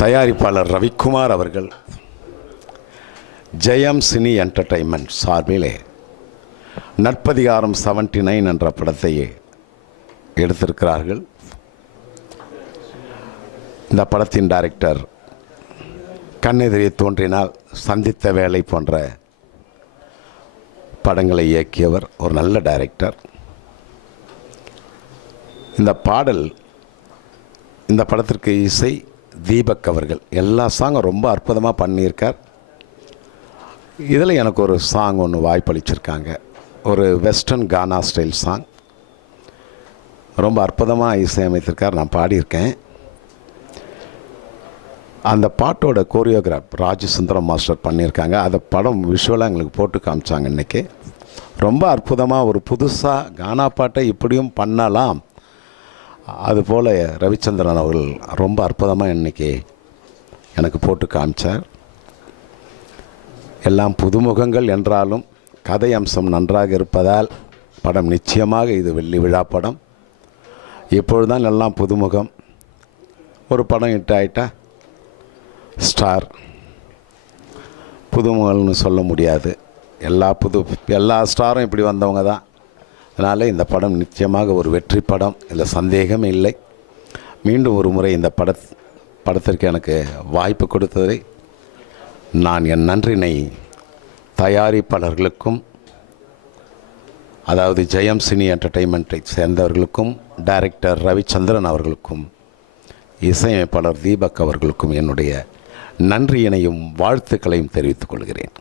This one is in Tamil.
தயாரிப்பாளர் ரவிக்குமார் அவர்கள் ஜெயம் சினி என்டர்டைன்மெண்ட் சார்பிலே நற்பதிகாரம் 79 என்ற படத்தை எடுத்திருக்கிறார்கள். இந்த படத்தின் டைரக்டர் கண்ணெதிரே தோன்றினால் சந்தித்த வேலை போன்ற படங்களை இயக்கியவர் ஒரு நல்ல டைரக்டர். இந்த பாடல், இந்த படத்திற்கு இசை தீபக் அவர்கள். எல்லா சாங்கும் ரொம்ப அற்புதமாக பண்ணியிருக்கார். இதில் எனக்கு ஒரு சாங் ஒன்று வாய்ப்பளிச்சிருக்காங்க. ஒரு வெஸ்டர்ன் கானா ஸ்டைல் சாங் ரொம்ப அற்புதமாக இசையமைத்திருக்கார். நான் பாடியிருக்கேன். அந்த பாட்டோட கோரியோகிராஃப் ராஜசுந்தரம் மாஸ்டர் பண்ணியிருக்காங்க. அதை படம் விஷுவலாக எங்களுக்கு போட்டு காமிச்சாங்க. இன்றைக்கி ரொம்ப அற்புதமாக ஒரு புதுசாக கானா பாட்டை இப்படியும் பண்ணலாம், அதுபோல் ரவிச்சந்திரன் அவர்கள் ரொம்ப அற்புதமாக இன்றைக்கி எனக்கு போட்டு காமிச்சார். எல்லாம் புதுமுகங்கள் என்றாலும் கதை அம்சம் நன்றாக இருப்பதால் படம் நிச்சயமாக இது வெள்ளி விழா படம். இப்பொழுதுதான் எல்லாம் புதுமுகம். ஒரு படம் ஹிட் ஆகிட்டா ஸ்டார். புதுமுகம்னு சொல்ல முடியாது. எல்லா ஸ்டாரும் இப்படி வந்தவங்க தான். அதனால் இந்த படம் நிச்சயமாக ஒரு வெற்றி படம், இதில் சந்தேகமே இல்லை. மீண்டும் ஒரு முறை இந்த படத்திற்கு எனக்கு வாய்ப்பு கொடுத்ததை நான் என் நன்றினை தயாரிப்பாளர்களுக்கும், அதாவது ஜெயம் சினி என்டர்டெயின்மெண்ட்டை சேர்ந்தவர்களுக்கும், டைரக்டர் ரவிச்சந்திரன் அவர்களுக்கும், இசையமைப்பாளர் தீபக் அவர்களுக்கும் என்னுடைய நன்றியினையும் வாழ்த்துக்களையும் தெரிவித்துக் கொள்கிறேன்.